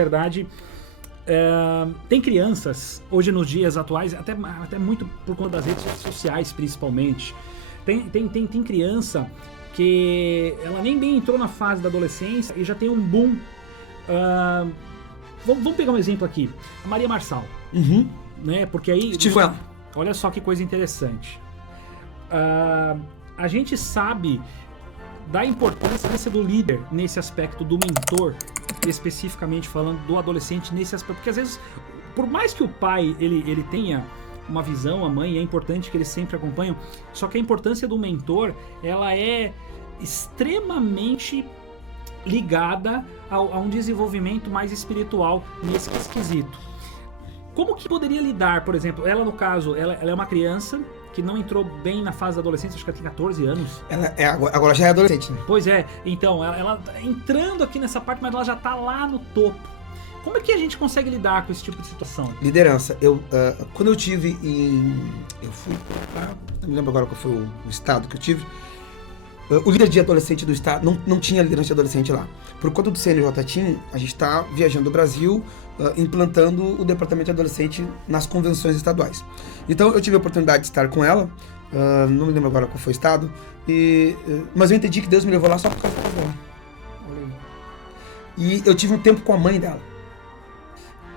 verdade, tem crianças, hoje nos dias atuais, até muito por conta das redes sociais principalmente, tem criança que ela nem bem entrou na fase da adolescência e já tem um boom. Vamos pegar um exemplo aqui, a Maria Marçal. Né? Porque aí, olha só que coisa interessante. A gente sabe da importância do líder nesse aspecto, do mentor, especificamente falando do adolescente nesse aspecto, porque às vezes, por mais que o pai ele tenha uma visão, a mãe, é importante que eles sempre acompanham, só que a importância do mentor, ela é extremamente ligada a um desenvolvimento mais espiritual nesse quesito. Como que poderia lidar, por exemplo, ela no caso, ela é uma criança que não entrou bem na fase da adolescência, acho que ela tem 14 anos. Agora já é adolescente, né? Pois é, então, ela entrando aqui nessa parte, mas ela já tá lá no topo. Como é que a gente consegue lidar com esse tipo de situação? Liderança. Quando eu tive eu fui pra... Não me lembro agora qual foi o estado que eu tive. O líder de adolescente do estado, não tinha liderança de adolescente lá. Por conta do CNJ Team, a gente está viajando o Brasil, implantando o departamento de adolescente nas convenções estaduais. Então eu tive a oportunidade de estar com ela, não me lembro agora qual foi o estado, mas eu entendi que Deus me levou lá só por causa dela. E eu tive um tempo com a mãe dela.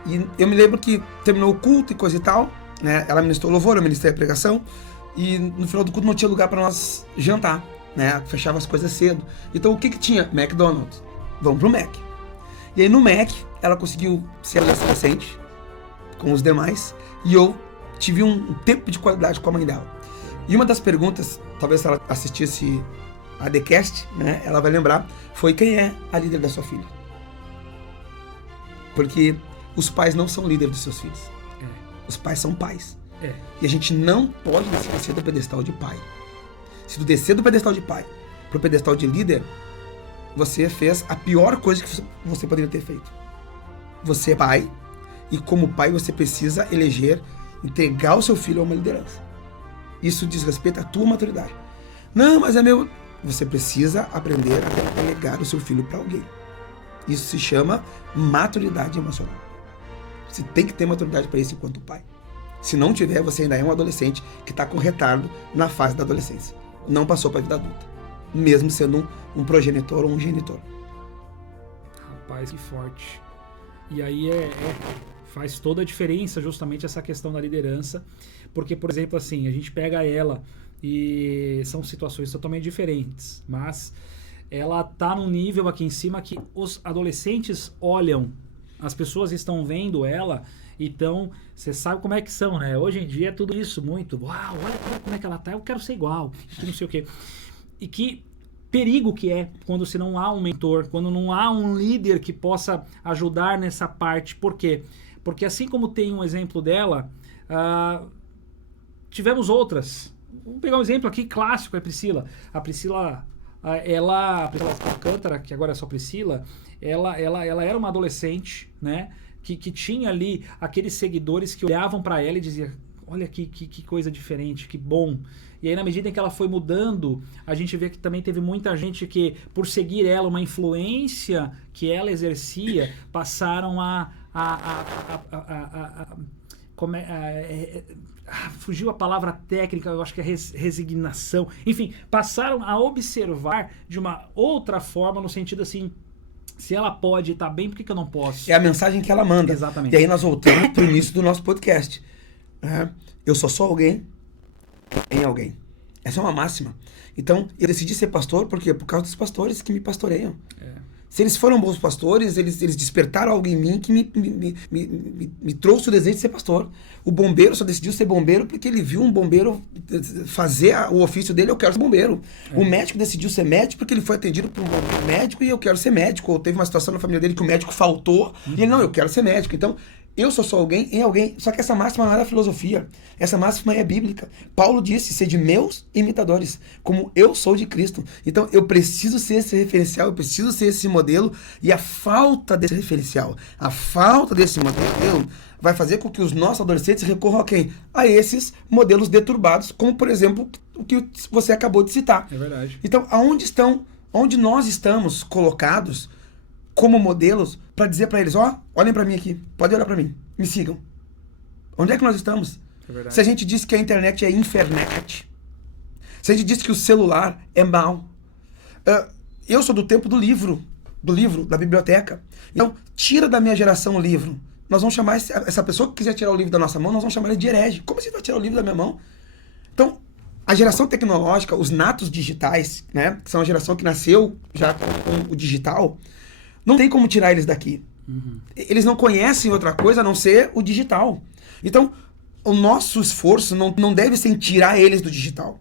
E eu me lembro que terminou o culto e coisa e tal, né? Ela ministrou louvor, eu ministrei a pregação, e no final do culto não tinha lugar para nós jantar, né? Fechava as coisas cedo. Então o que tinha? McDonald's. Vamos pro Mac. E aí no Mac, ela conseguiu ser adolescente com os demais, e eu tive um tempo de qualidade com a mãe dela. E uma das perguntas, talvez se ela assistisse a TheCast, né? Ela vai lembrar, foi: quem é a líder da sua filha? Porque os pais não são líderes dos seus filhos. Os pais são pais. E a gente não pode descer do pedestal de pai. Se tu descer do pedestal de pai pro pedestal de líder, você fez a pior coisa que você poderia ter feito. Você é pai, e como pai você precisa entregar o seu filho a uma liderança. Isso diz respeito à tua maturidade. Não, mas é meu... Você precisa aprender a delegar o seu filho para alguém. Isso se chama maturidade emocional. Você tem que ter maturidade para isso enquanto pai. Se não tiver, você ainda é um adolescente que está com retardo na fase da adolescência. Não passou para a vida adulta. Mesmo sendo um progenitor ou um genitor. Rapaz, que forte. E aí faz toda a diferença justamente essa questão da liderança. Porque, por exemplo, assim, a gente pega ela e são situações totalmente diferentes. Mas ela tá num nível aqui em cima que os adolescentes olham, as pessoas estão vendo ela, então você sabe como é que são, né? Hoje em dia é tudo isso muito, uau, olha como é que ela tá, eu quero ser igual, que não sei o quê. E que perigo que é quando se não há um mentor, quando não há um líder que possa ajudar nessa parte. Por quê? Porque assim como tem um exemplo dela, tivemos outras. Vamos pegar um exemplo aqui clássico, a Priscila. A Priscila Alcântara, que agora é só Priscila, ela era uma adolescente, né, que tinha ali aqueles seguidores que olhavam para ela e diziam: olha que coisa diferente, que bom. E aí, na medida em que ela foi mudando, a gente vê que também teve muita gente que, por seguir ela, uma influência que ela exercia, passaram fugiu a palavra técnica, eu acho que é resignação. Enfim, passaram a observar de uma outra forma, no sentido assim: se ela pode estar bem, por que eu não posso? É a mensagem que ela manda. Exatamente. E aí nós voltamos para o início do nosso podcast. Eu sou só alguém em alguém. Essa é uma máxima. Então, eu decidi ser pastor, por quê? Por causa dos pastores que me pastoreiam. Se eles foram bons pastores, eles despertaram algo em mim que me trouxe o desejo de ser pastor. O bombeiro só decidiu ser bombeiro porque ele viu um bombeiro fazer o ofício dele: eu quero ser bombeiro. O médico decidiu ser médico porque ele foi atendido por um médico e eu quero ser médico. Ou teve uma situação na família dele que o médico faltou e ele: não, eu quero ser médico. Então, eu sou só alguém em alguém. Só que essa máxima não é da filosofia. Essa máxima é bíblica. Paulo disse: sede meus imitadores, como eu sou de Cristo. Então, eu preciso ser esse referencial, eu preciso ser esse modelo. E a falta desse referencial, a falta desse modelo, vai fazer com que os nossos adolescentes recorram a quem? A esses modelos deturbados, como, por exemplo, o que você acabou de citar. É verdade. Então, onde nós estamos colocados, como modelos para dizer para eles, olhem para mim aqui, podem olhar para mim, me sigam. Onde é que nós estamos? Se a gente diz que a internet é infernet, se a gente diz que o celular é mal, eu sou do tempo do livro, da biblioteca. Então, tira da minha geração o livro. Nós vamos chamar essa pessoa que quiser tirar o livro da nossa mão, nós vamos chamar ele de herege. Como você vai tirar o livro da minha mão? Então, a geração tecnológica, os natos digitais, né, que são a geração que nasceu já com o digital, não tem como tirar eles daqui. Eles não conhecem outra coisa a não ser o digital. Então, o nosso esforço não deve ser em tirar eles do digital.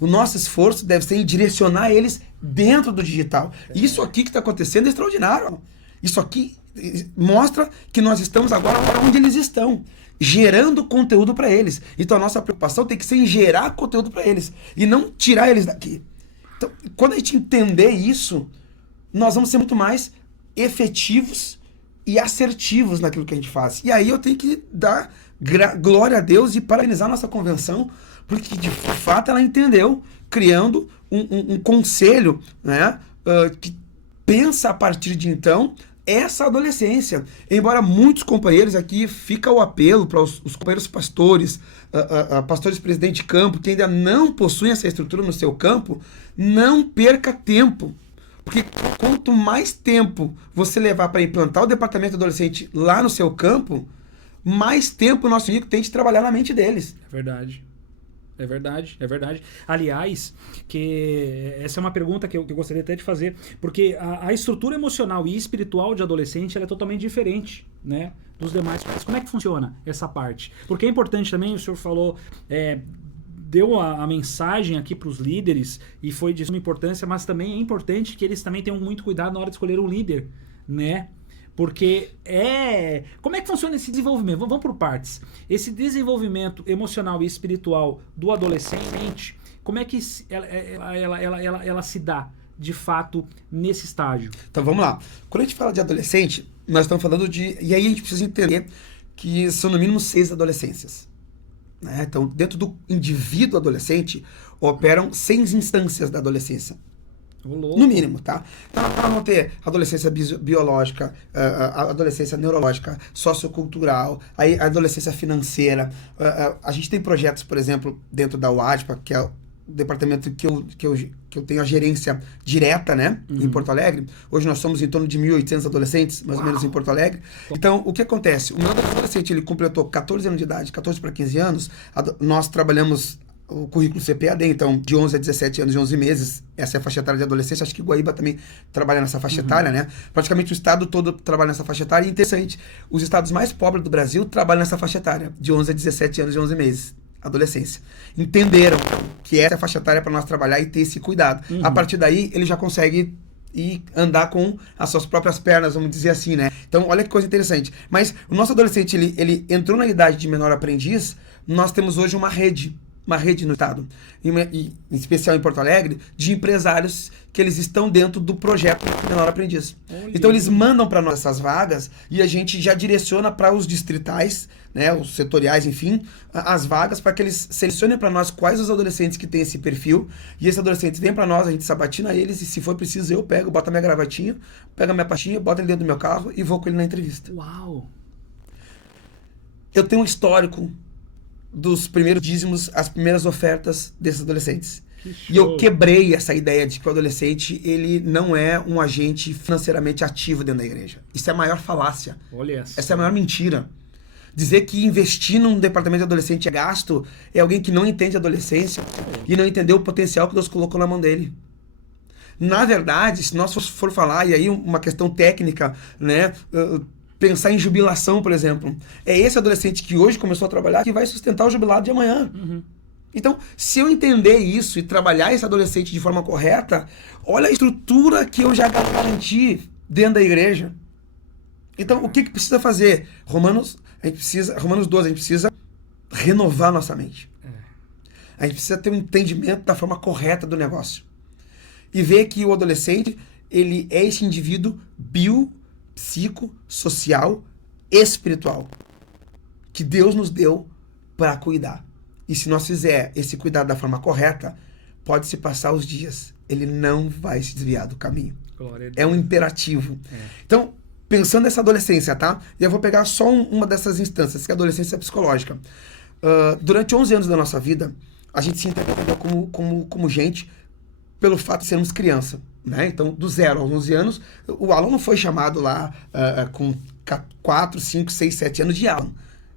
O nosso esforço deve ser em direcionar eles dentro do digital. Isso aqui que está acontecendo é extraordinário. Isso aqui mostra que nós estamos agora onde eles estão, gerando conteúdo para eles. Então a nossa preocupação tem que ser em gerar conteúdo para eles e não tirar eles daqui. Então, quando a gente entender isso, nós vamos ser muito mais efetivos e assertivos naquilo que a gente faz. E aí eu tenho que dar glória a Deus e parabenizar a nossa convenção, porque de fato ela entendeu, criando um conselho, né, que pensa a partir de então essa adolescência. Embora muitos companheiros aqui, fica o apelo para os companheiros pastores, pastores presidente de campo, que ainda não possuem essa estrutura no seu campo, não perca tempo. Porque quanto mais tempo você levar para implantar o departamento adolescente lá no seu campo, mais tempo o nosso amigo tem de trabalhar na mente deles. É verdade. É verdade, é verdade. Aliás, que essa é uma pergunta que eu gostaria até de fazer, porque a estrutura emocional e espiritual de adolescente ela é totalmente diferente, né, dos demais. Mas como é que funciona essa parte? Porque é importante também, o senhor falou, deu a mensagem aqui para os líderes e foi de suma importância, mas também é importante que eles também tenham muito cuidado na hora de escolher um líder, né? Porque como é que funciona esse desenvolvimento? Vamos por partes. Esse desenvolvimento emocional e espiritual do adolescente, como é que ela se dá, de fato, nesse estágio? Então vamos lá. Quando a gente fala de adolescente, nós estamos falando de... E aí a gente precisa entender que são no mínimo 6 adolescências. Né? Então, dentro do indivíduo adolescente, operam 6 instâncias da adolescência. No mínimo, tá? Então, nós vamos ter adolescência biológica, a adolescência neurológica, sociocultural, aí a adolescência financeira. A gente tem projetos, por exemplo, dentro da UADPA, que é o departamento que eu tenho a gerência direta, né, em Porto Alegre. Hoje nós somos em torno de 1.800 adolescentes, mais ou menos, em Porto Alegre. Então, o que acontece? O meu adolescente, ele completou 14 anos de idade, 14 para 15 anos, nós trabalhamos o currículo CPAD, então, de 11 a 17 anos e 11 meses, essa é a faixa etária de adolescência. Acho que Guaíba também trabalha nessa faixa etária, né? Praticamente o estado todo trabalha nessa faixa etária. E interessante, os estados mais pobres do Brasil trabalham nessa faixa etária, de 11 a 17 anos e 11 meses, adolescência. Entenderam que essa é a faixa etária para nós trabalhar e ter esse cuidado. A partir daí, ele já consegue ir andar com as suas próprias pernas, vamos dizer assim, né? Então, olha que coisa interessante. Mas o nosso adolescente, ele entrou na idade de menor aprendiz. Nós temos hoje uma rede no estado, em especial em Porto Alegre, de empresários que eles estão dentro do projeto Menor Aprendiz. Então eles mandam para nós essas vagas e a gente já direciona para os distritais, né, os setoriais, enfim, as vagas, para que eles selecionem para nós quais os adolescentes que têm esse perfil, e esses adolescentes vêm para nós, a gente sabatina eles, e se for preciso eu pego, boto a minha gravatinha, pego a minha pastinha, boto ele dentro do meu carro e vou com ele na entrevista. Uau! Eu tenho um histórico dos primeiros dízimos, as primeiras ofertas desses adolescentes. E eu quebrei essa ideia de que o adolescente, ele não é um agente financeiramente ativo dentro da igreja. Isso é a maior falácia. Olha essa é a maior mentira. Dizer que investir num departamento de adolescente é gasto é alguém que não entende a adolescência e não entendeu o potencial que Deus colocou na mão dele. Na verdade, se nós for falar, e aí uma questão técnica, né, pensar em jubilação, por exemplo. É esse adolescente que hoje começou a trabalhar que vai sustentar o jubilado de amanhã. Então, se eu entender isso e trabalhar esse adolescente de forma correta, olha a estrutura que eu já garanti dentro da igreja. Então, o que precisa fazer? Romanos 12, a gente precisa renovar nossa mente. A gente precisa ter um entendimento da forma correta do negócio. E ver que o adolescente, ele é esse indivíduo psicossocial, espiritual, que Deus nos deu para cuidar. E se nós fizer esse cuidado da forma correta, pode-se passar os dias ele não vai se desviar do caminho. Glória a Deus. É um imperativo. Então, pensando nessa adolescência, tá? E eu vou pegar só uma dessas instâncias, que é a adolescência psicológica. Durante 11 anos da nossa vida, a gente se entendeu como gente pelo fato de sermos criança, né? Então, do 0 aos 11 anos, o Alan não foi chamado lá com 4, 5, 6, 7 anos de Alan.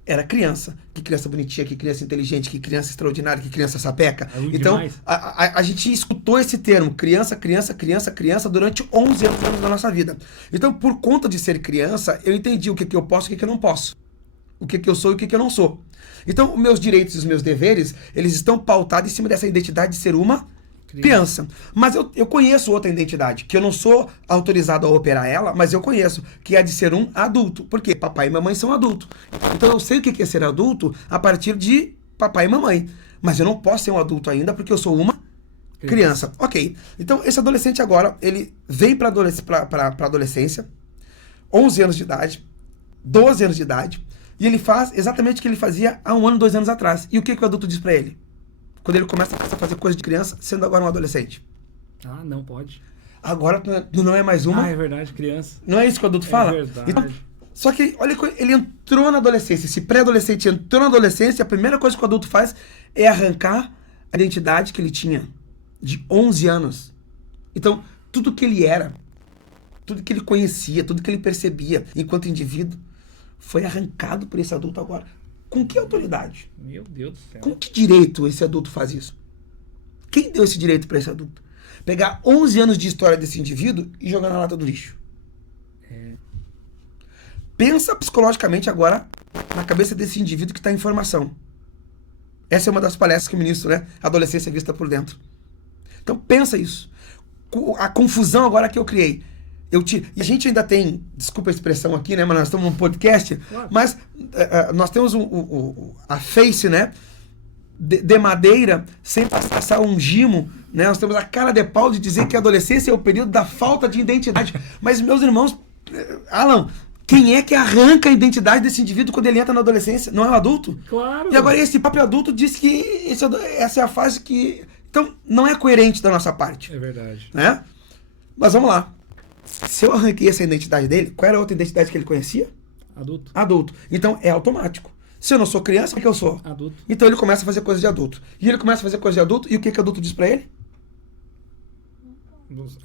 Era criança. Que criança bonitinha, que criança inteligente, que criança extraordinária, que criança sapeca. Então, a gente escutou esse termo, criança, criança, criança, criança, durante 11 anos da nossa vida. Então, por conta de ser criança, eu entendi o que eu posso e o que eu não posso. O que eu sou e o que eu não sou. Então, os meus direitos e os meus deveres, eles estão pautados em cima dessa identidade de ser uma criança. Mas eu conheço outra identidade, que eu não sou autorizado a operar ela, mas eu conheço, que é a de ser um adulto. Por quê? Papai e mamãe são adultos. Então eu sei o que é ser adulto a partir de papai e mamãe. Mas eu não posso ser um adulto ainda porque eu sou uma criança. Ok. Então esse adolescente agora, ele vem para adolescência, 11 anos de idade, 12 anos de idade, e ele faz exatamente o que ele fazia há 1 ano, 2 anos atrás. E o que o adulto diz para ele? Quando ele começa a fazer coisa de criança, sendo agora um adolescente. Ah, não pode. Agora tu não é mais uma. Ah, é verdade, criança. Não é isso que o adulto fala? É verdade. Então, só que, olha, ele entrou na adolescência. Esse pré-adolescente entrou na adolescência, a primeira coisa que o adulto faz é arrancar a identidade que ele tinha de 11 anos. Então, tudo que ele era, tudo que ele conhecia, tudo que ele percebia enquanto indivíduo, foi arrancado por esse adulto agora. Com que autoridade? Meu Deus do céu. Com que direito esse adulto faz isso? Quem deu esse direito para esse adulto? Pegar 11 anos de história desse indivíduo e jogar na lata do lixo. Pensa psicologicamente agora na cabeça desse indivíduo que está em formação. Essa é uma das palestras que o ministro, né? Adolescência vista por dentro. Então pensa isso. A confusão agora que eu criei. E a gente ainda tem, desculpa a expressão aqui, né? Mas nós estamos num podcast, mas nós temos a face, né? De madeira, sem passar um gimo, né? Nós temos a cara de pau de dizer que a adolescência é o período da falta de identidade. Mas, meus irmãos, Alan, quem é que arranca a identidade desse indivíduo quando ele entra na adolescência? Não é o adulto? Claro. E agora esse próprio adulto diz que essa é a fase que... Então, não é coerente da nossa parte. É verdade. Né? Mas vamos lá. Se eu arranquei essa identidade dele, qual era a outra identidade que ele conhecia? Adulto. Adulto. Então, é automático. Se eu não sou criança, o que eu sou? Adulto. Então, ele começa a fazer coisa de adulto. E ele começa a fazer coisa de adulto, e o que o adulto diz pra ele? Nossa.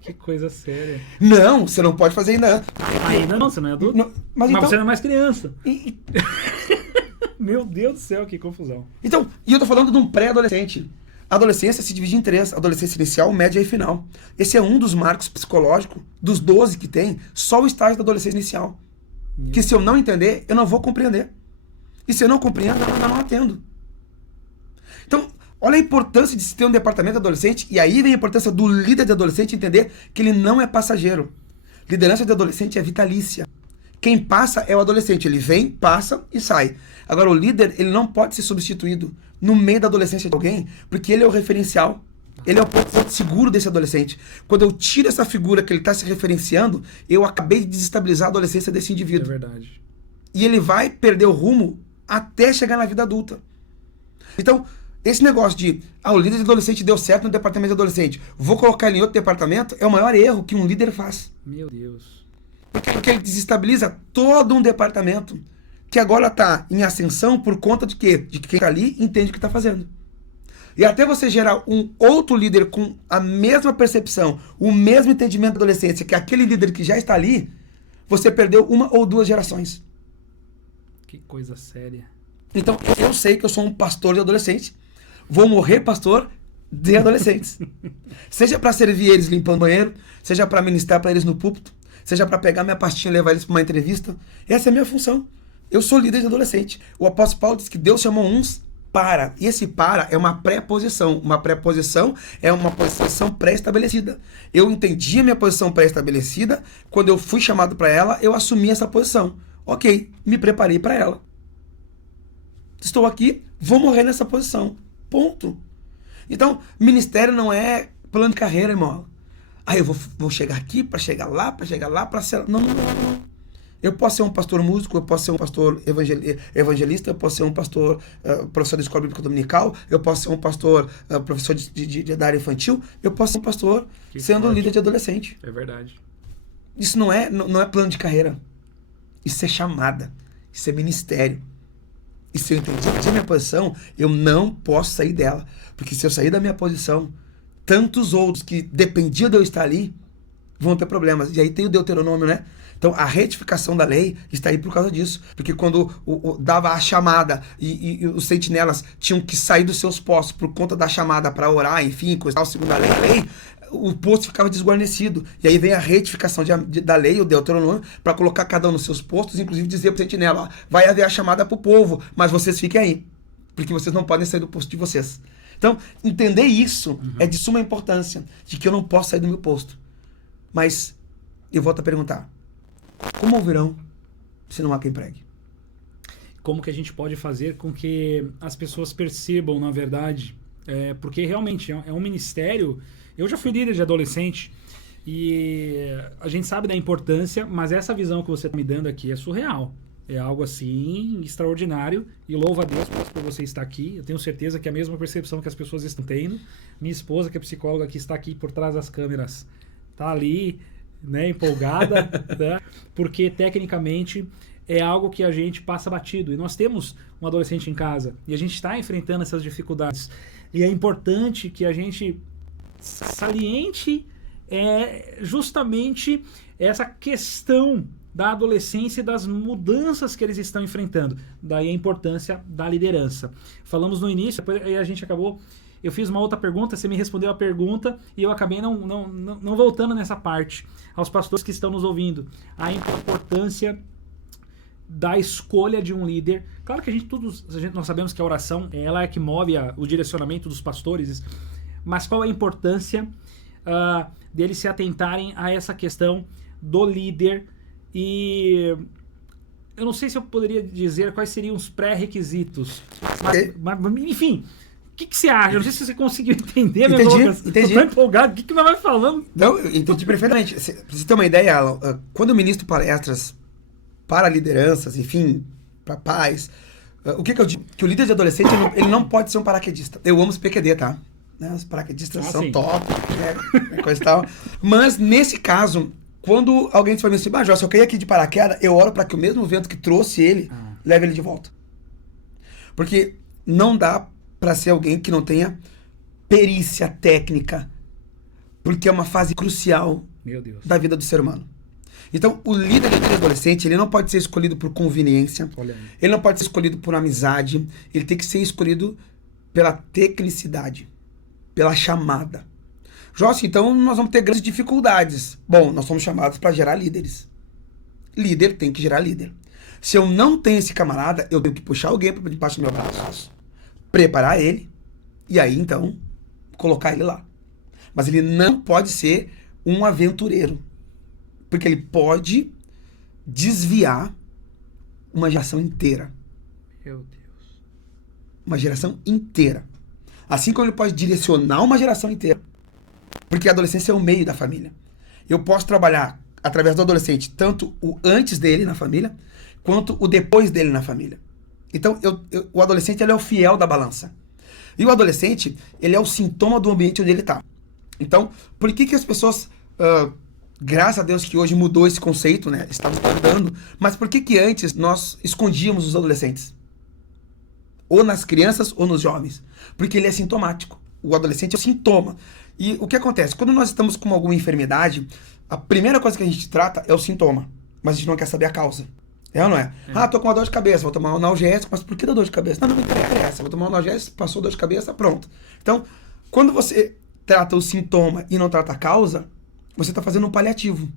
Que coisa séria. Não, você não pode fazer ainda. Ainda não, você não é adulto? Não, mas então, você não é mais criança. Meu Deus do céu, que confusão. Então, e eu tô falando de um pré-adolescente. A adolescência se divide em 3. Adolescência inicial, média e final. Esse é um dos marcos psicológicos, dos 12 que tem, só o estágio da adolescência inicial. Que se eu não entender, eu não vou compreender. E se eu não compreendo, eu não atendo. Então, olha a importância de se ter um departamento de adolescente, e aí vem a importância do líder de adolescente entender que ele não é passageiro. Liderança de adolescente é vitalícia. Quem passa é o adolescente. Ele vem, passa e sai. Agora, o líder, ele não pode ser substituído no meio da adolescência de alguém, porque ele é o referencial. Ele é o ponto seguro desse adolescente. Quando eu tiro essa figura que ele está se referenciando, eu acabei de desestabilizar a adolescência desse indivíduo. É verdade. E ele vai perder o rumo até chegar na vida adulta. Então, esse negócio de, o líder de adolescente deu certo no departamento de adolescente, vou colocar ele em outro departamento, é o maior erro que um líder faz. Meu Deus. Porque ele desestabiliza todo um departamento que agora está em ascensão por conta de quê? De que quem está ali entende o que está fazendo. E até você gerar um outro líder com a mesma percepção, o mesmo entendimento da adolescência que aquele líder que já está ali, você perdeu 1 ou 2 gerações. Que coisa séria. Então, eu sei que eu sou um pastor de adolescente, vou morrer pastor de adolescentes. Seja para servir eles limpando o banheiro, seja para ministrar para eles no púlpito, seja para pegar minha pastinha e levar eles para uma entrevista. Essa é a minha função. Eu sou líder de adolescente. O apóstolo Paulo diz que Deus chamou uns para. E esse para é uma pré-posição. Uma pré-posição é uma posição pré-estabelecida. Eu entendi a minha posição pré-estabelecida. Quando eu fui chamado para ela, eu assumi essa posição. Ok, me preparei para ela. Estou aqui, vou morrer nessa posição. Ponto. Então, ministério não é plano de carreira, irmão. Aí eu vou chegar aqui para chegar lá, para chegar lá, para ser... Não. Eu posso ser um pastor músico, eu posso ser um pastor evangelista, eu posso ser um pastor professor da escola bíblica dominical, eu posso ser um pastor professor da área infantil, eu posso ser um pastor sendo um líder de adolescente. É verdade. Isso não é plano de carreira. Isso é chamada. Isso é ministério. E se eu entendi a minha posição, eu não posso sair dela. Porque se eu sair da minha posição, tantos outros que dependiam de eu estar ali vão ter problemas. E aí tem o Deuteronômio, né? Então, a retificação da lei está aí por causa disso. Porque quando dava a chamada e os sentinelas tinham que sair dos seus postos por conta da chamada para orar, enfim, coisa tal, segundo a lei, o posto ficava desguarnecido. E aí vem a retificação da lei, o Deuteronômio, para colocar cada um nos seus postos, inclusive dizer para o sentinela, ó, vai haver a chamada para o povo, mas vocês fiquem aí, porque vocês não podem sair do posto de vocês. Então, entender isso é de suma importância, de que eu não posso sair do meu posto. Mas eu volto a perguntar, como ouvirão se não há quem pregue? Como que a gente pode fazer com que as pessoas percebam, na verdade, porque realmente é um ministério. Eu já fui líder de adolescente e a gente sabe da importância, mas essa visão que você está me dando aqui é surreal. É algo assim extraordinário e louvo a Deus por você estar aqui. Eu tenho certeza que é a mesma percepção que as pessoas estão tendo. Minha esposa, que é psicóloga, que está aqui por trás das câmeras, está ali, né, empolgada, né, porque tecnicamente é algo que a gente passa batido. E nós temos um adolescente em casa e a gente está enfrentando essas dificuldades. E é importante que a gente saliente justamente essa questão da adolescência e das mudanças que eles estão enfrentando. Daí a importância da liderança. Falamos no início, depois a gente acabou... Eu fiz uma outra pergunta, você me respondeu a pergunta e eu acabei não voltando nessa parte. Aos pastores que estão nos ouvindo, a importância da escolha de um líder. Claro que nós sabemos que a oração ela é que move o direcionamento dos pastores, mas qual a importância deles se atentarem a essa questão do líder? E eu não sei se eu poderia dizer quais seriam os pré-requisitos, mas enfim... O que você acha? Eu não sei se você conseguiu entender, meu irmão. Entendi. Eu tô empolgado. O que nós vai falando? Não, eu entendi perfeitamente. Pra você ter uma ideia, Alan, quando eu ministro palestras para lideranças, enfim, para pais, o que eu digo? Que o líder de adolescente, ele não pode ser um paraquedista. Eu amo os PQD, tá? Né? Os paraquedistas são sim. top, né? Coisa e tal. Mas, nesse caso, quando alguém fala assim, Jó, se eu cair aqui de paraquedas, eu oro para que o mesmo vento que trouxe ele, leve ele de volta. Porque não dá para ser alguém que não tenha perícia técnica, porque é uma fase crucial da vida do ser humano. Então, o líder de adolescente, ele não pode ser escolhido por conveniência, ele não pode ser escolhido por amizade, ele tem que ser escolhido pela tecnicidade, pela chamada. Jossi, então nós vamos ter grandes dificuldades. Bom, nós somos chamados para gerar líderes. Líder tem que gerar líder. Se eu não tenho esse camarada, eu tenho que puxar alguém para debaixo do meu braço, preparar ele e aí então colocar ele lá. Mas ele não pode ser um aventureiro, porque ele pode desviar uma geração inteira. Meu Deus. Uma geração inteira. Assim como ele pode direcionar uma geração inteira, porque a adolescência é o meio da família. Eu posso trabalhar através do adolescente tanto o antes dele na família quanto o depois dele na família. Então, o adolescente ele é o fiel da balança. E o adolescente, ele é o sintoma do ambiente onde ele está. Então, por que as pessoas, graças a Deus que hoje mudou esse conceito, né? Estamos mudando, mas por que antes nós escondíamos os adolescentes? Ou nas crianças ou nos jovens. Porque ele é sintomático. O adolescente é o sintoma. E o que acontece? Quando nós estamos com alguma enfermidade, a primeira coisa que a gente trata é o sintoma. Mas a gente não quer saber a causa. É ou não é? Tô com uma dor de cabeça, vou tomar um analgésico, mas por que da dor de cabeça? Não me interessa, vou tomar um analgésico, passou dor de cabeça, pronto. Então, quando você trata o sintoma e não trata a causa, você está fazendo um paliativo.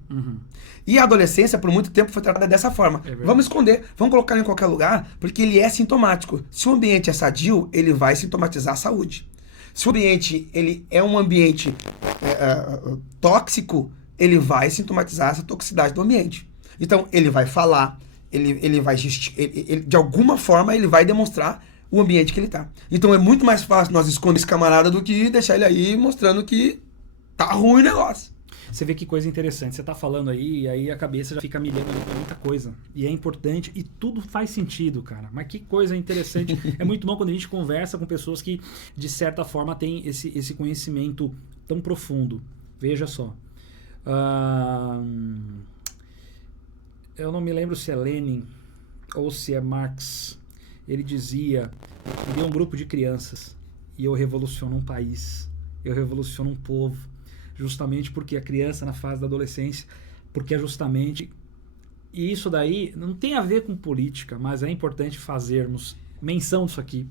E a adolescência, por muito tempo, foi tratada dessa forma. Vamos esconder, vamos colocar ele em qualquer lugar, porque ele é sintomático. Se o ambiente é sadio, ele vai sintomatizar a saúde. Se o ambiente ele é um ambiente tóxico, ele vai sintomatizar essa toxicidade do ambiente. Então, ele vai falar... Ele vai de alguma forma ele vai demonstrar o ambiente que ele tá. Então é muito mais fácil nós esconder esse camarada do que deixar ele aí mostrando que tá ruim o negócio. Você vê que coisa interessante. Você tá falando aí, e aí a cabeça já fica milhando ali com muita coisa. E é importante, e tudo faz sentido, cara. Mas que coisa interessante. É muito bom quando a gente conversa com pessoas que, de certa forma, têm esse conhecimento tão profundo. Veja só. Eu não me lembro se é Lenin ou se é Marx. Ele dizia: eu crio um grupo de crianças e eu revoluciono um país. Eu revoluciono um povo. Justamente porque a criança na fase da adolescência, porque é justamente... E isso daí não tem a ver com política, mas é importante fazermos menção disso aqui.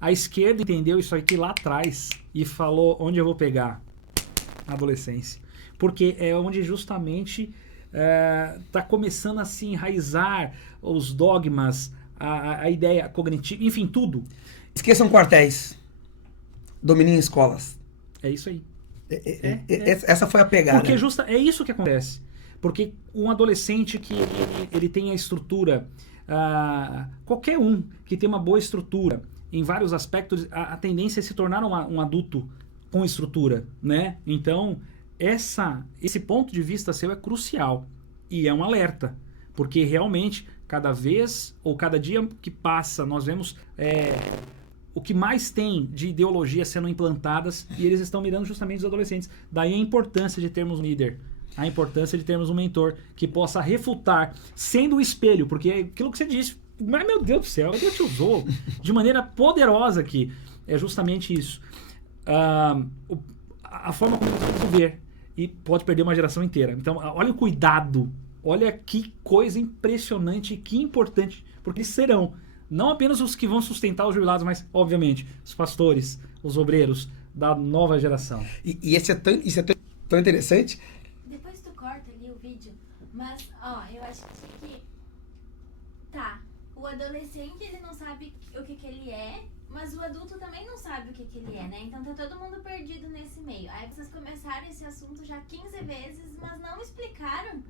A esquerda entendeu isso aqui lá atrás e falou: onde eu vou pegar? A adolescência. Porque é onde justamente está começando a se enraizar os dogmas, a ideia cognitiva, enfim, tudo. Esqueçam quartéis. Dominem escolas. É isso aí. Essa foi a pegada. Porque é isso que acontece. Porque um adolescente que ele tem a estrutura, qualquer um que tem uma boa estrutura em vários aspectos, a tendência é se tornar um adulto com estrutura, né? Então, esse ponto de vista seu é crucial e é um alerta, porque realmente cada vez ou cada dia que passa nós vemos o que mais tem de ideologia sendo implantadas e eles estão mirando justamente os adolescentes. Daí a importância de termos um líder, a importância de termos um mentor que possa refutar, sendo o espelho, porque é aquilo que você disse, mas meu Deus do céu, Deus te usou de maneira poderosa aqui. É justamente isso. A forma como você vai ver e pode perder uma geração inteira. Então, olha o cuidado, olha que coisa impressionante e que importante, porque eles serão não apenas os que vão sustentar os jubilados, mas, obviamente, os pastores, os obreiros da nova geração. E isso é tão interessante. Depois tu corta ali o vídeo, mas, eu acho que... Tá, o adolescente, ele não sabe o que ele é, mas o adulto também não sabe o que ele é, né? Então tá todo mundo perdido nesse meio. Aí vocês começaram esse assunto já 15 vezes, mas não explicaram.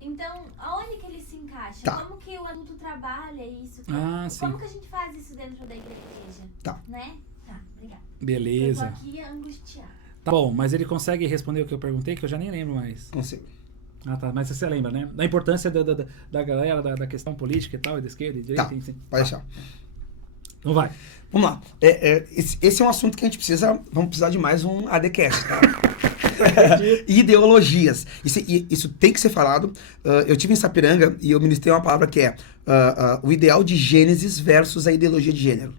Então, aonde que ele se encaixa? Tá. Como que o adulto trabalha isso? Sim. Como que a gente faz isso dentro da igreja? Tá. Né? Tá, obrigada. Beleza. Eu tô aqui angustiada. Tá bom, mas ele consegue responder o que eu perguntei, que eu já nem lembro mais. Consigo. Tá, mas você lembra, né? Da importância da galera, da questão política e tal, e da esquerda e direita, Tá, enfim. pode deixar. Então vai. Vamos lá. Esse é um assunto que a gente vamos precisar de mais um ADCast, tá? Ideologias. Isso tem que ser falado. Eu tive em Sapiranga e eu ministrei uma palavra que é o ideal de Gênesis versus a ideologia de gênero.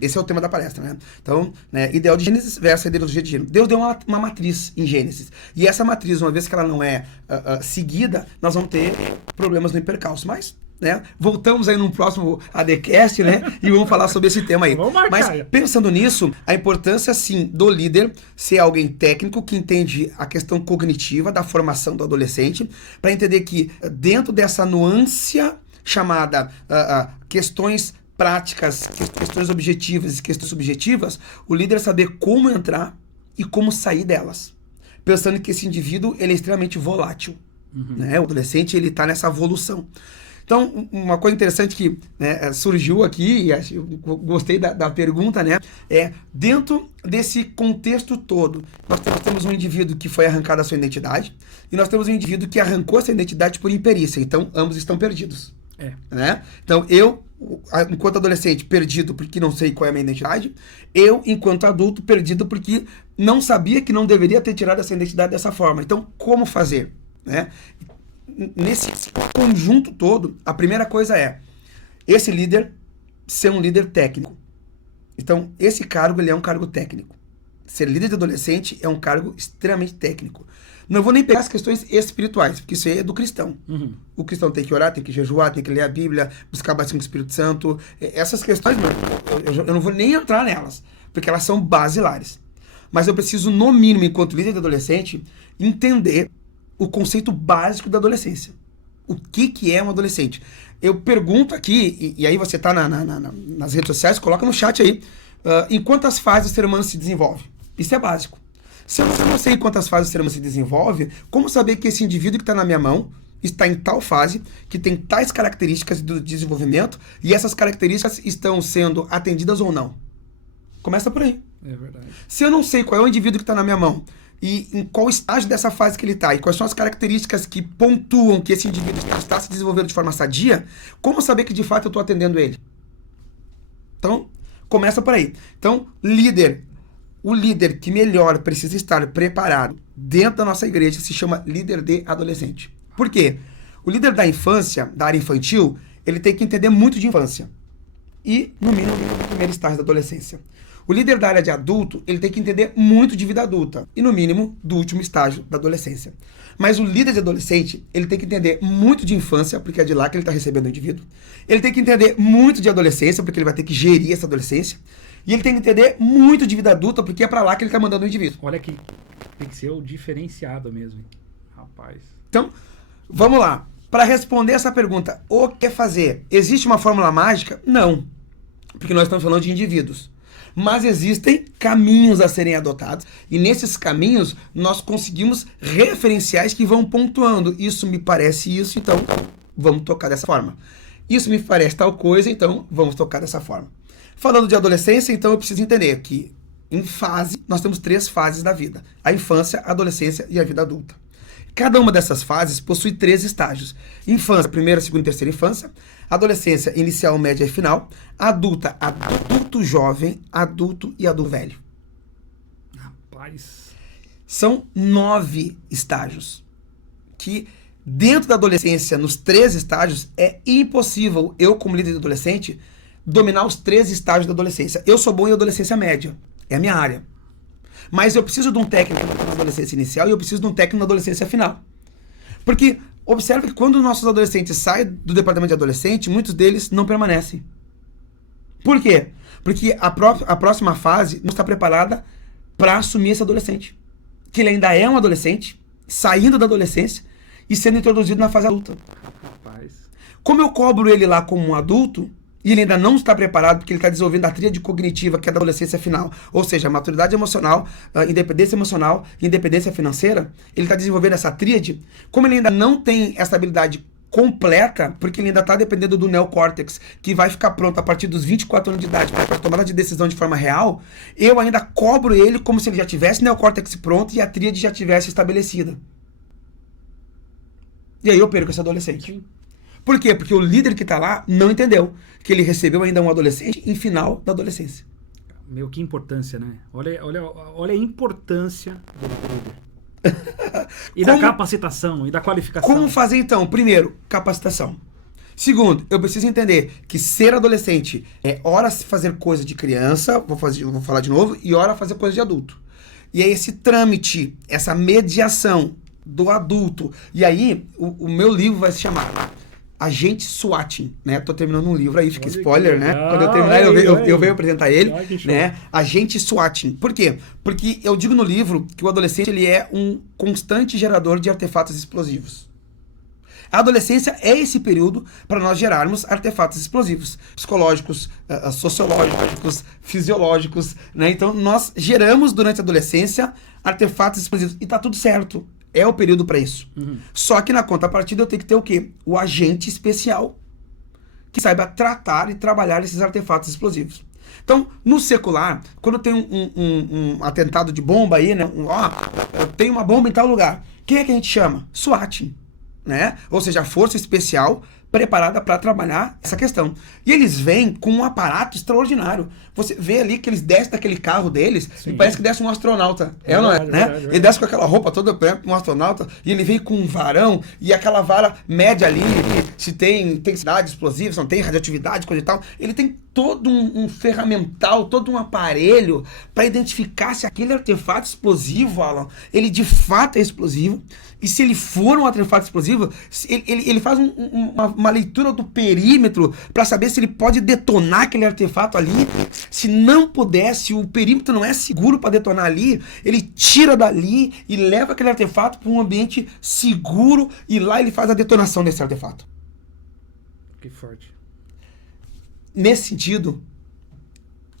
Esse é o tema da palestra, né? Então, ideal de Gênesis versus a ideologia de gênero. Deus deu uma matriz em Gênesis. E essa matriz, uma vez que ela não é seguida, nós vamos ter problemas no hipercalço. Mas, né? Voltamos aí num próximo ADCast, né? E vamos falar sobre esse tema aí. Vamos marcar. Mas, pensando nisso, a importância, sim, do líder ser alguém técnico que entende a questão cognitiva da formação do adolescente, para entender que dentro dessa nuance chamada questões práticas, questões objetivas e questões subjetivas, o líder saber como entrar e como sair delas. Pensando que esse indivíduo ele é extremamente volátil. Né? O adolescente ele está nessa evolução. Então, uma coisa interessante que surgiu aqui, e eu gostei da pergunta, né? Dentro desse contexto todo, nós temos um indivíduo que foi arrancado a sua identidade e nós temos um indivíduo que arrancou a sua identidade por imperícia. Então, ambos estão perdidos. Né? Então, eu, enquanto adolescente, perdido porque não sei qual é a minha identidade. Eu, enquanto adulto, perdido porque não sabia que não deveria ter tirado essa identidade dessa forma. Então, como fazer? Né? Nesse conjunto todo, a primeira coisa é esse líder ser um líder técnico. Então, esse cargo ele é um cargo técnico. Ser líder de adolescente é um cargo extremamente técnico. Não vou nem pegar as questões espirituais, porque isso aí é do cristão. O cristão tem que orar, tem que jejuar, tem que ler a Bíblia, buscar batismo com o Espírito Santo. Essas questões, eu não vou nem entrar nelas, porque elas são basilares. Mas eu preciso, no mínimo, enquanto líder de adolescente, entender o conceito básico da adolescência. O que é um adolescente? Eu pergunto aqui, e aí você está nas redes sociais, coloca no chat aí, em quantas fases o ser humano se desenvolve? Isso é básico. Se eu não sei em quantas fases o ser humano se desenvolve, como saber que esse indivíduo que está na minha mão está em tal fase, que tem tais características do desenvolvimento, e essas características estão sendo atendidas ou não? Começa por aí. É verdade. Se eu não sei qual é o indivíduo que está na minha mão e em qual estágio dessa fase que ele está e quais são as características que pontuam que esse indivíduo está se desenvolvendo de forma sadia, como saber que de fato eu estou atendendo ele? Então, começa por aí. Então, o líder que melhor precisa estar preparado dentro da nossa igreja se chama líder de adolescente. Por quê? O líder da infância, da área infantil, ele tem que entender muito de infância. E, no mínimo, do primeiro estágio da adolescência. O líder da área de adulto, ele tem que entender muito de vida adulta. E, no mínimo, do último estágio da adolescência. Mas o líder de adolescente, ele tem que entender muito de infância, porque é de lá que ele está recebendo o indivíduo. Ele tem que entender muito de adolescência, porque ele vai ter que gerir essa adolescência. E ele tem que entender muito de vida adulta, porque é para lá que ele está mandando o indivíduo. Olha que tem que ser o diferenciado mesmo. Rapaz. Então, vamos lá. Para responder essa pergunta, o que fazer? Existe uma fórmula mágica? Não. Porque nós estamos falando de indivíduos. Mas existem caminhos a serem adotados. E nesses caminhos, nós conseguimos referenciais que vão pontuando. Isso me parece isso, então vamos tocar dessa forma. Isso me parece tal coisa, então vamos tocar dessa forma. Falando de adolescência, então eu preciso entender que em fase, nós temos 3 fases da vida. A infância, a adolescência e a vida adulta. Cada uma dessas fases possui 3 estágios. Infância, primeira, segunda e terceira infância. Adolescência, inicial, média e final. Adulta, adulto jovem, adulto e adulto velho. Rapaz. São 9 estágios. Que dentro da adolescência, nos 3 estágios, é impossível eu, como líder de adolescente, dominar os 3 estágios da adolescência. Eu sou bom em adolescência média. É a minha área. Mas eu preciso de um técnico na adolescência inicial e eu preciso de um técnico na adolescência final. Porque observe que quando nossos adolescentes saem do departamento de adolescente, muitos deles não permanecem. Por quê? Porque a próxima fase não está preparada para assumir esse adolescente. Que ele ainda é um adolescente, saindo da adolescência e sendo introduzido na fase adulta. Rapaz. Como eu cobro ele lá como um adulto, e ele ainda não está preparado porque ele está desenvolvendo a tríade cognitiva, que é da adolescência final, ou seja, maturidade emocional, independência emocional e independência financeira, ele está desenvolvendo essa tríade, como ele ainda não tem essa habilidade completa, porque ele ainda está dependendo do neocórtex, que vai ficar pronto a partir dos 24 anos de idade para a tomada de decisão de forma real, eu ainda cobro ele como se ele já tivesse neocórtex pronto e a tríade já tivesse estabelecida. E aí eu perco esse adolescente. Sim. Por quê? Porque o líder que está lá não entendeu que ele recebeu ainda um adolescente em final da adolescência. Meu, que importância, né? Olha a importância do líder. E da capacitação, e da qualificação. Como fazer então? Primeiro, capacitação. Segundo, eu preciso entender que ser adolescente é hora fazer coisa de criança, vou falar de novo, e hora fazer coisa de adulto. E é esse trâmite, essa mediação do adulto. E aí, o meu livro vai se chamar Agente SWAT, né? Tô terminando um livro aí, fica spoiler, né? Quando eu terminar, eu venho apresentar ele, né? Agente SWAT. Por quê? Porque eu digo no livro que o adolescente ele é um constante gerador de artefatos explosivos. A adolescência é esse período para nós gerarmos artefatos explosivos, psicológicos, sociológicos, fisiológicos, né? Então, nós geramos durante a adolescência artefatos explosivos e tá tudo certo. É o período para isso. Uhum. Só que na contrapartida eu tenho que ter o quê? O agente especial que saiba tratar e trabalhar esses artefatos explosivos. Então, no secular, quando tem um atentado de bomba aí, né? Tem uma bomba em tal lugar. Quem é que a gente chama? SWAT, né? Ou seja, a força especial preparada para trabalhar essa questão. E eles vêm com um aparato extraordinário. Você vê ali que eles descem daquele carro deles e parece que desce um astronauta. Ou não é? Né? Ele desce com aquela roupa toda um astronauta e ele vem com um varão e aquela vara mede ali se tem intensidade explosiva, se não tem radioatividade, coisa e tal. Ele tem todo um ferramental, todo um aparelho para identificar se aquele artefato explosivo, Alan, ele de fato é explosivo. E se ele for um artefato explosivo, ele faz uma leitura do perímetro para saber se ele pode detonar aquele artefato ali. Se não puder, se o perímetro não é seguro para detonar ali, ele tira dali e leva aquele artefato para um ambiente seguro e lá ele faz a detonação desse artefato. Que forte. Nesse sentido,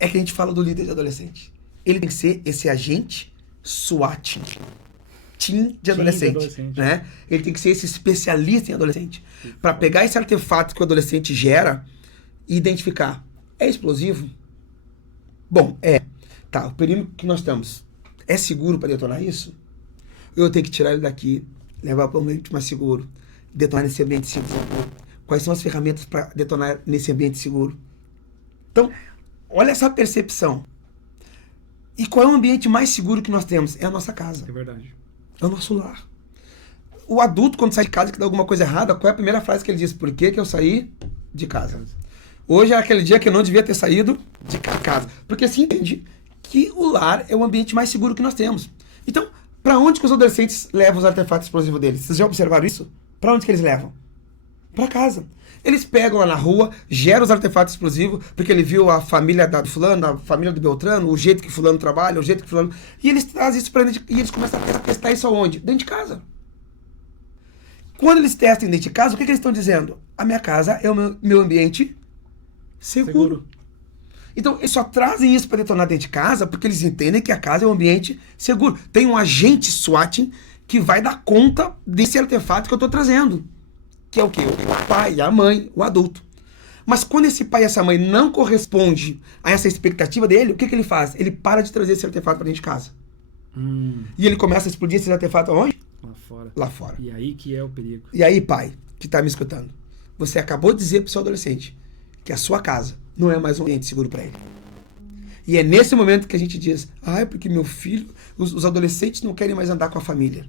é que a gente fala do líder de adolescente. Ele tem que ser esse agente SWAT. Team de adolescente, né? Ele tem que ser esse especialista em adolescente. Para pegar esse artefato que o adolescente gera e identificar. É explosivo? Bom, é. Tá, o perímetro que nós estamos é seguro para detonar isso? Eu tenho que tirar ele daqui, levar para um ambiente mais seguro, detonar nesse ambiente seguro. Quais são as ferramentas para detonar nesse ambiente seguro? Então, olha essa percepção. E qual é o ambiente mais seguro que nós temos? É a nossa casa. É verdade. É o nosso lar. O adulto, quando sai de casa que dá alguma coisa errada, qual é a primeira frase que ele diz? Por que eu saí de casa? Hoje é aquele dia que eu não devia ter saído de casa. Porque se entende que o lar é o ambiente mais seguro que nós temos. Então, para onde que os adolescentes levam os artefatos explosivos deles? Vocês já observaram isso? Para onde que eles levam? Para casa. Eles pegam lá na rua, geram os artefatos explosivos, porque ele viu a família do fulano, a família do Beltrano, o jeito que fulano trabalha, o jeito que fulano... E eles trazem isso para dentro e eles começam a testar isso aonde? Dentro de casa. Quando eles testam dentro de casa, o que eles estão dizendo? A minha casa é o meu ambiente seguro. Então, eles só trazem isso para detonar dentro de casa porque eles entendem que a casa é um ambiente seguro. Tem um agente SWAT que vai dar conta desse artefato que eu estou trazendo. Que é o quê? O pai, a mãe, o adulto. Mas quando esse pai e essa mãe não correspondem a essa expectativa dele, o que ele faz? Ele para de trazer esse artefato para dentro de casa. E ele começa a explodir esse artefato aonde? Lá fora. Lá fora. E aí que é o perigo. E aí, pai, que está me escutando, você acabou de dizer para o seu adolescente que a sua casa não é mais um ambiente seguro para ele. E é nesse momento que a gente diz, é porque meu filho, os adolescentes não querem mais andar com a família.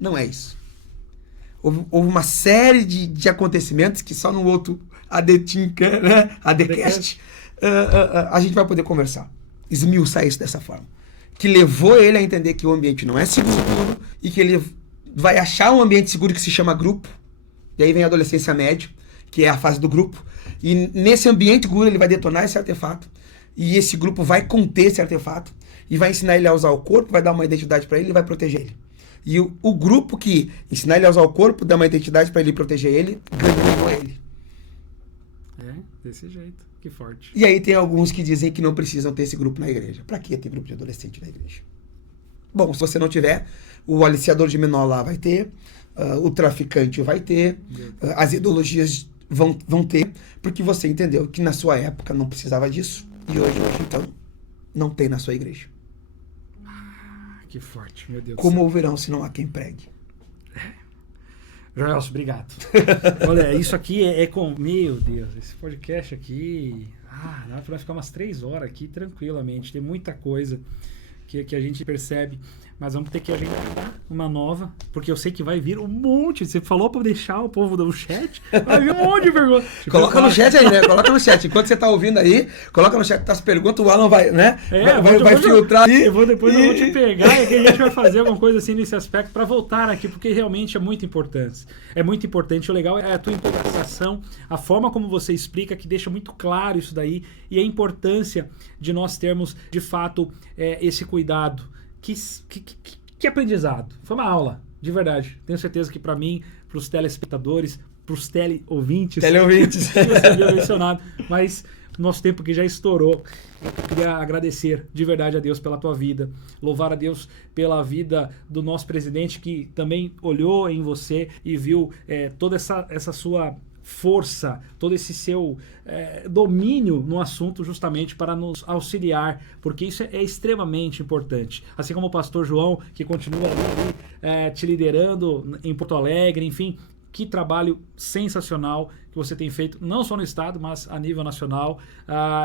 Não é isso. Houve uma série de acontecimentos que só no outro ADcast a gente vai poder conversar. Esmiuçar isso dessa forma. Que levou ele a entender que o ambiente não é seguro e que ele vai achar um ambiente seguro que se chama grupo. E aí vem a adolescência média, que é a fase do grupo. E nesse ambiente seguro ele vai detonar esse artefato. E esse grupo vai conter esse artefato. E vai ensinar ele a usar o corpo, vai dar uma identidade para ele e vai proteger ele. E o grupo que ensinar ele a usar o corpo, dá uma identidade para ele proteger ele, ganhou ele. É, desse jeito. Que forte. E aí tem alguns que dizem que não precisam ter esse grupo na igreja. Para que ter grupo de adolescente na igreja? Bom, se você não tiver, o aliciador de menor lá vai ter, o traficante vai ter, as ideologias vão ter, porque você entendeu que na sua época não precisava disso. E hoje então, não tem na sua igreja. Que forte, meu Deus. Como ouvirão se não há quem pregue? Joelson, obrigado. Olha, isso aqui é com... Meu Deus, esse podcast aqui... dá pra ficar umas 3 horas aqui tranquilamente. Tem muita coisa que a gente percebe. Mas vamos ter que agendar uma nova, porque eu sei que vai vir um monte. Você falou pra deixar o povo do chat, vai vir um monte de perguntas. Coloca no chat aí, né? Coloca no chat. Enquanto você tá ouvindo aí, coloca no chat as perguntas, o Alan vai, né? Vai filtrar aí. Eu vou te pegar e a gente vai fazer alguma coisa assim nesse aspecto para voltar aqui, porque realmente é muito importante. É muito importante. O legal é a tua improvisação, a forma como você explica, que deixa muito claro isso daí, e a importância de nós termos, de fato, esse cuidado. Que aprendizado. Foi uma aula, de verdade. Tenho certeza que para mim, para os telespectadores, para os teleouvintes, que você havia mencionado, mas nosso tempo que já estourou. Eu queria agradecer de verdade a Deus pela tua vida, louvar a Deus pela vida do nosso presidente, que também olhou em você e viu toda essa sua força, todo esse seu domínio no assunto, justamente para nos auxiliar, porque isso é extremamente importante. Assim como o pastor João, que continua ali te liderando em Porto Alegre, enfim, que trabalho sensacional que você tem feito, não só no estado, mas a nível nacional.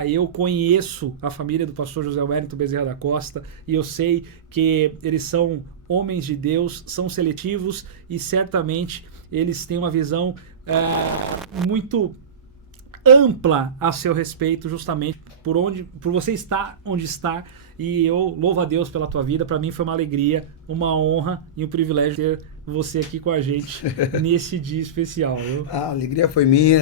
Eu conheço a família do pastor José Wellington Bezerra da Costa e eu sei que eles são homens de Deus, são seletivos e certamente eles têm uma visão muito ampla a seu respeito, justamente por você estar onde está, e eu louvo a Deus pela tua vida. Para mim foi uma alegria, uma honra e um privilégio ter você aqui com a gente nesse dia especial. A alegria foi minha,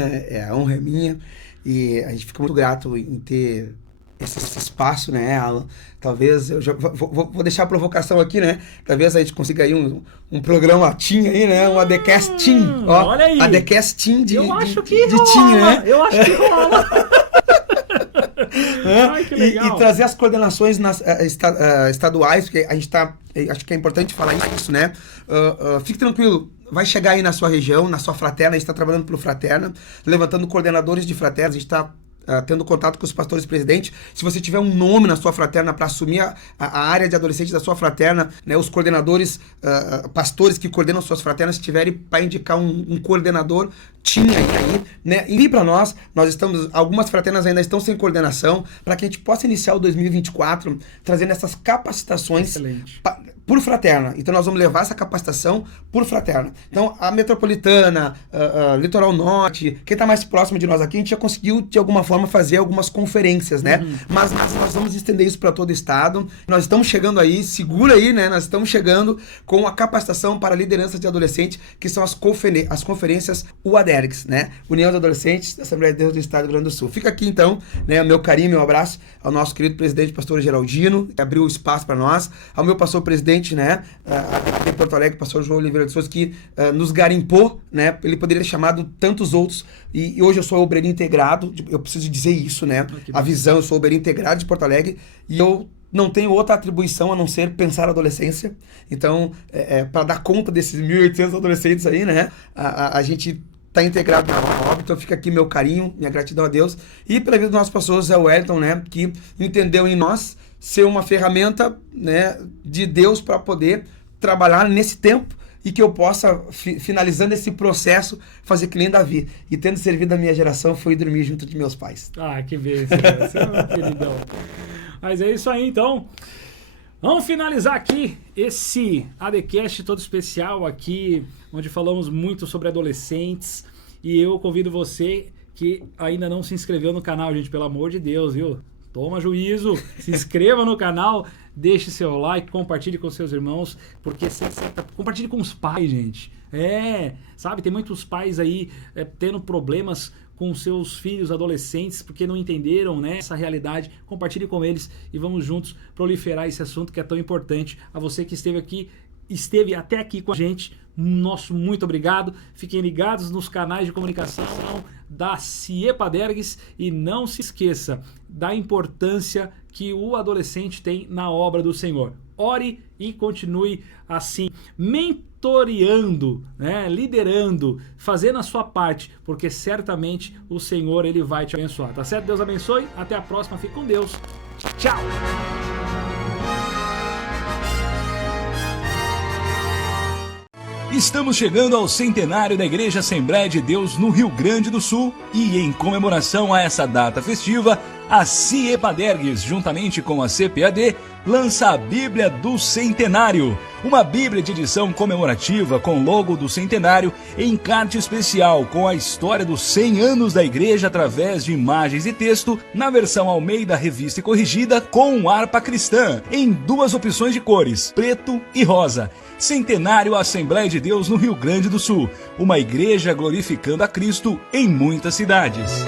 a honra é minha, e a gente fica muito grato em ter esse espaço, né, Alan? Talvez, eu já vou deixar a provocação aqui, né? Talvez a gente consiga aí um programa Team aí, né? Um ADcast Team. Olha aí! ADcast Team de rola, Team, né? Eu acho que rola! Ai, que legal. E trazer as coordenações estaduais, porque a gente tá... Acho que é importante falar isso, né? Fique tranquilo. Vai chegar aí na sua região, na sua fraterna. A gente está trabalhando pelo Fraterna, levantando coordenadores de fraternas. A gente está tendo contato com os pastores presidentes, se você tiver um nome na sua fraterna para assumir a área de adolescente da sua fraterna, né, os coordenadores, pastores que coordenam suas fraternas, se tiverem para indicar um coordenador, tinha aí, né? Envie para nós algumas fraternas ainda estão sem coordenação, para que a gente possa iniciar o 2024 trazendo essas capacitações por fraterna. Então nós vamos levar essa capacitação por fraterna. Então a Metropolitana, Litoral Norte, quem está mais próximo de nós aqui, a gente já conseguiu de alguma forma fazer algumas conferências, né? Mas nós vamos estender isso para todo o estado. Nós estamos chegando aí, segura aí, né? Nós estamos chegando com a capacitação para liderança de adolescente, que são as conferências UADERGS, né? União de Adolescentes da Assembleia de Deus do Estado do Rio Grande do Sul. Fica aqui então, né, o meu carinho, meu abraço ao nosso querido presidente, pastor Geraldino, que abriu o espaço para nós, ao meu pastor presidente, né, de Porto Alegre, pastor João Oliveira de Souza, que nos garimpou, né? Ele poderia ter chamado tantos outros, e hoje eu sou obreiro integrado, eu preciso dizer isso, né? A visão, eu sou obreiro integrado de Porto Alegre, e eu não tenho outra atribuição a não ser pensar a adolescência. Então, para dar conta desses 1.800 adolescentes aí, né, a gente está integrado na obra. Então fica aqui meu carinho, minha gratidão a Deus, e pela vida do nosso pastor Zé Wellington, né, que entendeu em nós ser uma ferramenta, né, de Deus para poder trabalhar nesse tempo, e que eu possa, finalizando esse processo, fazer que nem Davi. E tendo servido a minha geração, fui dormir junto de meus pais. Ah, que bênção, você é um queridão. Mas é isso aí, então. Vamos finalizar aqui esse ADCast todo especial aqui, onde falamos muito sobre adolescentes. E eu convido você que ainda não se inscreveu no canal, gente, pelo amor de Deus, viu? Toma juízo, se inscreva no canal, deixe seu like, compartilhe com seus irmãos, porque compartilhe com os pais, gente. Sabe, tem muitos pais aí tendo problemas com seus filhos adolescentes, porque não entenderam, né, essa realidade. Compartilhe com eles e vamos juntos proliferar esse assunto que é tão importante. A você que esteve até aqui com a gente, nosso muito obrigado. Fiquem ligados nos canais de comunicação da CIEPADERGS e não se esqueça da importância que o adolescente tem na obra do Senhor. Ore e continue assim, mentoreando, né, liderando, fazendo a sua parte, porque certamente o Senhor ele vai te abençoar, tá certo? Deus abençoe, até a próxima, fique com Deus, tchau! Estamos chegando ao centenário da Igreja Assembleia de Deus no Rio Grande do Sul e, em comemoração a essa data festiva, a CIEPADERGS, juntamente com a CPAD, lança a Bíblia do Centenário, uma Bíblia de edição comemorativa com logo do centenário em encarte especial com a história dos 100 anos da Igreja através de imagens e texto na versão Almeida Revista e Corrigida com harpa cristã, em 2 opções de cores, preto e rosa. Centenário Assembleia de Deus no Rio Grande do Sul, uma igreja glorificando a Cristo em muitas cidades.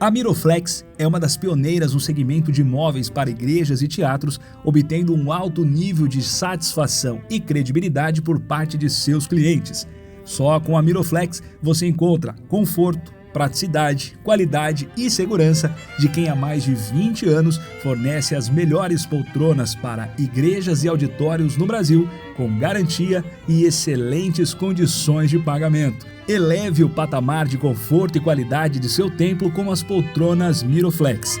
A Miroflex é uma das pioneiras no segmento de móveis para igrejas e teatros, obtendo um alto nível de satisfação e credibilidade por parte de seus clientes. Só com a Miroflex você encontra conforto, praticidade, qualidade e segurança de quem há mais de 20 anos fornece as melhores poltronas para igrejas e auditórios no Brasil, com garantia e excelentes condições de pagamento. Eleve o patamar de conforto e qualidade de seu templo com as poltronas Miroflex.